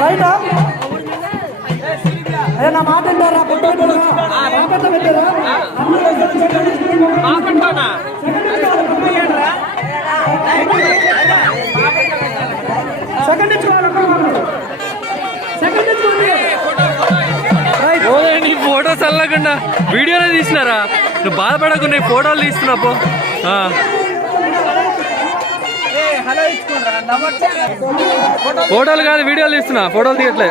రైటా అదే నా మాట అంటారా పెట్టారా సెకండ్ నీ ఫోటోస్ అల్లకుండా వీడియోనే తీసినారా? నువ్వు బాధపడకుండా నీ ఫోటోలు తీస్తున్నావు. ఫోటోలు కాదు వీడియోలు తీస్తున్నా, ఫోటోలు తీయట్లే.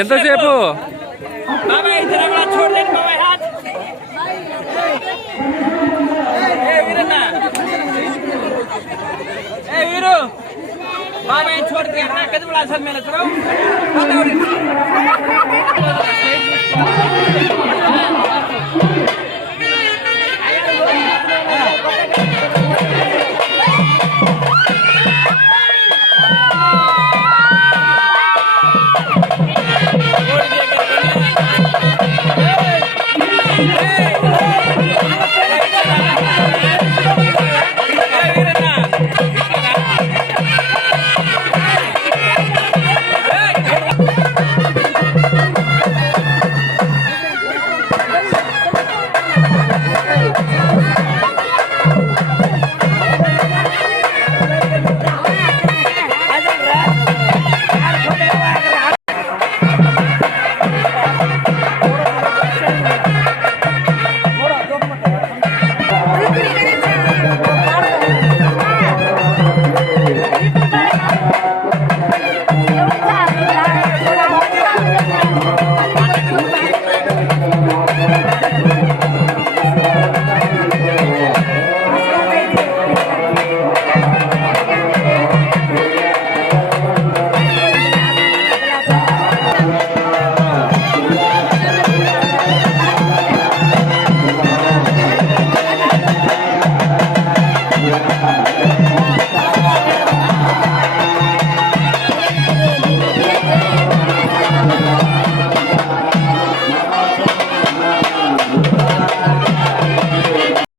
ఎంతసేపు बाबा छोड़ के ना कद बड़ा सल में करो